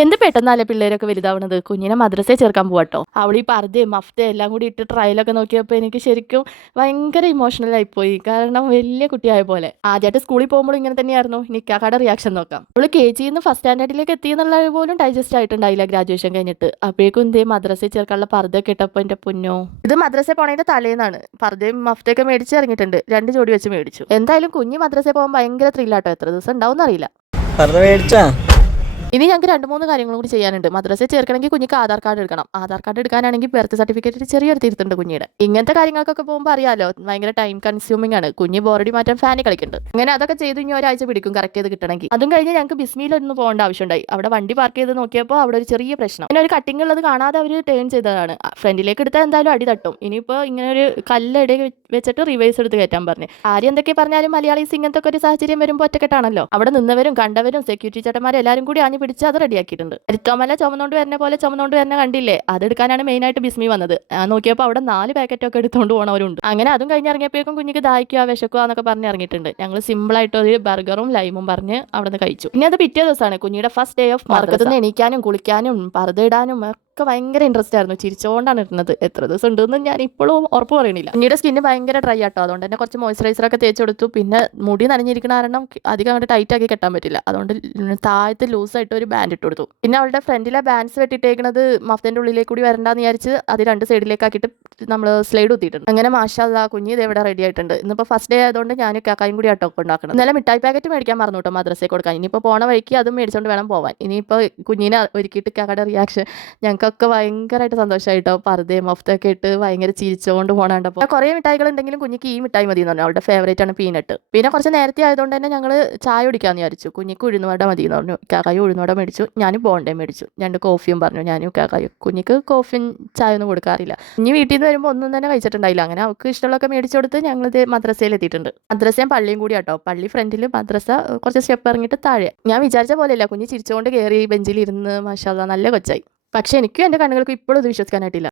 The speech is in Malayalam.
എന്ത് പെട്ടെന്നല്ലേ പിള്ളേരൊക്കെ വലുതാവണത്. കുഞ്ഞിനെ മദ്രസയിൽ ചേർക്കാൻ പോവാട്ടോ. അവൾ ഈ പർദ്ദയും മഫ്തയും എല്ലാം കൂടി ഇട്ട് ട്രയലൊക്കെ നോക്കിയപ്പോൾ എനിക്ക് ശരിക്കും ഭയങ്കര ഇമോഷണൽ ആയിപ്പോയി. കാരണം വലിയ കുട്ടിയായ പോലെ. ആദ്യമായിട്ട് സ്കൂളിൽ പോകുമ്പോൾ ഇങ്ങനെ തന്നെയായിരുന്നു. നിക്കാക്കയുടെ റിയാക്ഷൻ നോക്കാം. അവൾ KG-ന്ന് ഫസ്റ്റ് സ്റ്റാൻഡേർഡിലേക്ക് എത്തിയെന്നുള്ളത് പോലും ഡൈജസ്റ്റ് ആയിട്ടുണ്ടായില്ല ഗ്രാജുവേഷൻ കഴിഞ്ഞിട്ട്. അപ്പോഴേക്കും എന്തേ മദ്രസയിൽ ചേർക്കാനുള്ള പർദ്ദയൊക്കെ ഇട്ടപ്പോൾ എൻ്റെ പൊന്നോ. ഇത് മദ്രസയിൽ പോണതിൻ്റെ തലേന്നാണ്. പർദ്ദയും മഫ്തയൊക്കെ മേടിച്ച് ഇറങ്ങിയിട്ടുണ്ട്. 2 ജോഡി വെച്ച് മേടിച്ചു. എന്തായാലും കുഞ്ഞ് മദ്രസയിൽ പോകാൻ ഭയങ്കര ത്രില്ലാട്ടോ. എത്ര ദിവസം ഉണ്ടാവും അറിയില്ല. ഇനി ഞങ്ങൾക്ക് 2-3 കാര്യങ്ങളും കൂടി ചെയ്യാനുണ്ട്. മദ്രസയിൽ ചേർക്കണമെങ്കിൽ കുഞ്ഞിക്ക് ആധാർ കാർഡ് എടുക്കണം. ആധാർ കാർഡ് എടുക്കാനാണെങ്കിൽ ബർത്ത് സർട്ടിഫിക്കറ്റ് ചെറിയൊരു തിരുത്തുണ്ട് കുഞ്ഞിയുടെ. ഇങ്ങനത്തെ കാര്യങ്ങൾക്കൊക്കെ പോകുമ്പോൾ അറിയാലോ, ഭയങ്കര ടൈം കൺസ്യൂമിംഗ് ആണ്. കുഞ്ഞ് ബോറടി മാറ്റാൻ ഫാനിൽ കളിക്കുന്നുണ്ട്. അങ്ങനെ അതൊക്കെ ചെയ്ത് ഇനി ഒരാഴ്ച പിടിക്കും കറക്റ്റ് ചെയ്ത് കിട്ടണമെങ്കിൽ. അതും കഴിഞ്ഞ് ഞങ്ങൾക്ക് ബിസ്മിയിലൊന്നും പോകേണ്ട ആവശ്യമുണ്ടായി. അവിടെ വണ്ടി പാർക്ക് ചെയ്ത് നോക്കിയപ്പോൾ അവിടെ ഒരു ചെറിയ പ്രശ്നം. പിന്നെ ഒരു കട്ടിങ് ഉള്ളത് കാണാതെ അവർ ടേൺ ചെയ്തതാണ്. ഫ്രണ്ടിലേക്ക് എടുത്താൽ എന്തായാലും അടി തട്ടും. ഇനിയിപ്പോൾ ഇങ്ങനെ ഒരു കല്ലടി വെച്ചിട്ട് റിവേഴ്സ് എടുത്ത് കയറ്റാൻ പറഞ്ഞു. ആരും എന്തൊക്കെ പറഞ്ഞാലും മലയാളീസ് ഇങ്ങനത്തെ ഒരു സാഹചര്യം വരുമ്പോൾ ഒറ്റക്കെട്ടാണല്ലോ. അവിടെ നിന്നവരും കണ്ടവരും സെക്യൂരിറ്റി ചേട്ടന്മാരും എല്ലാവരും കൂടി ആഞ്ഞു പിടിച്ച് അത് റെഡിയാക്കിയിട്ടുണ്ട്. അരിത്തോമല ചുമന്നുകൊണ്ട് വരുന്ന പോലെ ചുമന്നുകൊണ്ട് വരുന്ന കണ്ടില്ലേ, അതെടുക്കാനാണ് മെയിനായിട്ട് ബിസ്മി വന്നത്. നോക്കിയപ്പോൾ അവിടെ 4 പാക്കറ്റൊക്കെ എടുത്തുകൊണ്ട് പോകണവരുണ്ട്. അങ്ങനെ അതും കഴിഞ്ഞിറങ്ങിയപ്പോഴേക്കും കുഞ്ഞിക്ക് ദാഹിക്കുക വിശക്കുക എന്നൊക്കെ പറഞ്ഞ് ഇറങ്ങിയിട്ടുണ്ട്. ഞങ്ങൾ സിമ്പിളായിട്ട് ഒരു ബർഗറും ലൈമും പറഞ്ഞ് അവിടെ നിന്ന് കഴിച്ചു. പിന്നെ അത് പിറ്റേ ദിവസമാണ് കുഞ്ഞിയുടെ ഫസ്റ്റ് ഡേ ഓഫ് മാർക്കറ്റിൽ നിന്ന് എണീക്കാനും കുളിക്കാനും പർദ്ദ ഇടാനും ഒക്കെ ഭയങ്കര ഇൻട്രസ്റ്റ് ആയിരുന്നു. ചിരിച്ചുകൊണ്ടാണ് ഇരുന്നത്. എത്ര ദിവസം ഉണ്ടെന്ന് ഞാൻ ഇപ്പോഴും ഉറപ്പ് പറയണില്ല. കുഞ്ഞിയുടെ സ്കിന്ന് ഭയങ്കര ഡ്രൈ ആട്ടോ. അതുകൊണ്ട് തന്നെ കുറച്ച് മോയ്സ്ചറൈസറൊക്കെ തേച്ച് കൊടുത്തു. പിന്നെ മുടി നനഞ്ഞിരിക്കുന്ന കാരണം അധികം അങ്ങോട്ട് ടൈറ്റ് ആക്കി കെട്ടാൻ പറ്റില്ല. അതുകൊണ്ട് താഴത്ത് ലൂസായിട്ട് ഒരു ബാൻഡ് ഇട്ട് കൊടുത്തു. പിന്നെ അവളുടെ ഫ്രണ്ടിലെ ബാൻഡ്സ് വെട്ടിട്ടേക്കുന്നത് മഫ്തൻ്റെ ഉള്ളിലേക്ക് കൂടി വരണ്ടെന്ന് വിചാരിച്ച് അത് 2 സൈഡിലേക്ക് ആക്കിയിട്ട് നമ്മൾ സ്ലൈഡ് കുത്തിയിട്ടുണ്ട്. അങ്ങനെ മാഷാല്ലാ കുഞ്ഞ് ഇത് ഇവിടെ റെഡി ആയിട്ടുണ്ട്. ഇന്നിപ്പോൾ ഫസ്റ്റ് ഡേ ആയതുകൊണ്ട് ഞാൻ കാക്കായും കൂടി ആട്ടോ ഉണ്ടാക്കണം. ഇന്നലെ മിഠായി പാക്കറ്റ് മേടിക്കാൻ മറന്നു കേട്ടോ മദ്രസയിൽ കൊടുക്കാൻ. ഇനിയിപ്പോൾ പോണ വഴിക്ക് അതും മേടിച്ചുകൊണ്ട് വേണം പോവാൻ. ഇനിയിപ്പോൾ കുഞ്ഞിനെ ഒരുക്കിയിട്ട് കാക്കയുടെ റിയാക്ഷൻ ഞങ്ങൾക്കൊക്കെ ഭയങ്കരമായിട്ട് സന്തോഷമായിട്ടോ. പർദ്ദയും മഫ്തൊക്കെ ഇട്ട് ഭയങ്കര ചിരിച്ചുകൊണ്ട് പോകണുണ്ടപ്പോൾ കുറേ മിഠായികൾ ഉണ്ടെങ്കിലും കുഞ്ഞിക്ക് ഈ മിഠായി മതി എന്ന് പറഞ്ഞു. അവളുടെ ഫേവറേറ്റ് ആണ് പീനട്ട്. പിന്നെ കുറച്ച് നേരത്തെ ആയതുകൊണ്ട് തന്നെ ഞങ്ങൾ ചായ കുടിക്കാമെന്ന് വിചാരിച്ചു. കുഞ്ഞിക്ക് ഉഴുന്നുവട മതി എന്ന് പറഞ്ഞു. കാക്കായി ഉഴുന്നുവട മേടിച്ചു. ഞാനും ബോണ്ടേ മേടിച്ചു. 2 കോഫിയും പറഞ്ഞു. ഞാനും കാക്കായും. കുഞ്ഞിക്ക് കോഫിയും ചായ ഒന്നും കൊടുക്കാറില്ല. കുഞ്ഞ് വീട്ടിൽ നിന്ന് വരുമ്പോൾ ഒന്നും തന്നെ കഴിച്ചിട്ടുണ്ടായില്ല. അങ്ങനെ അവൾക്ക് ഇഷ്ടമുള്ളതൊക്കെ മേടിച്ചു കൊടുത്ത് ഞങ്ങളിത് മദ്രസയിൽ എത്തിയിട്ടുണ്ട്. മദ്രസയും പള്ളിയും കൂടി ആട്ടോ. പള്ളി ഫ്രണ്ടിൽ, മദ്രസ കുറച്ച് സ്റ്റെപ്പ് ഇറങ്ങിയിട്ട് താഴെ. ഞാൻ വിചാരിച്ച പോലെയല്ല. കുഞ്ഞ് ചിരിച്ചുകൊണ്ട് കയറി ബെഞ്ചിലിരുന്ന് മാഷാല്ലാ നല്ല കൊച്ചായി. പക്ഷേ എനിക്കും എൻ്റെ കണ്ണുകൾക്കും ഇപ്പോഴും ഇത് വിശ്വസിക്കാനായിട്ടില്ല.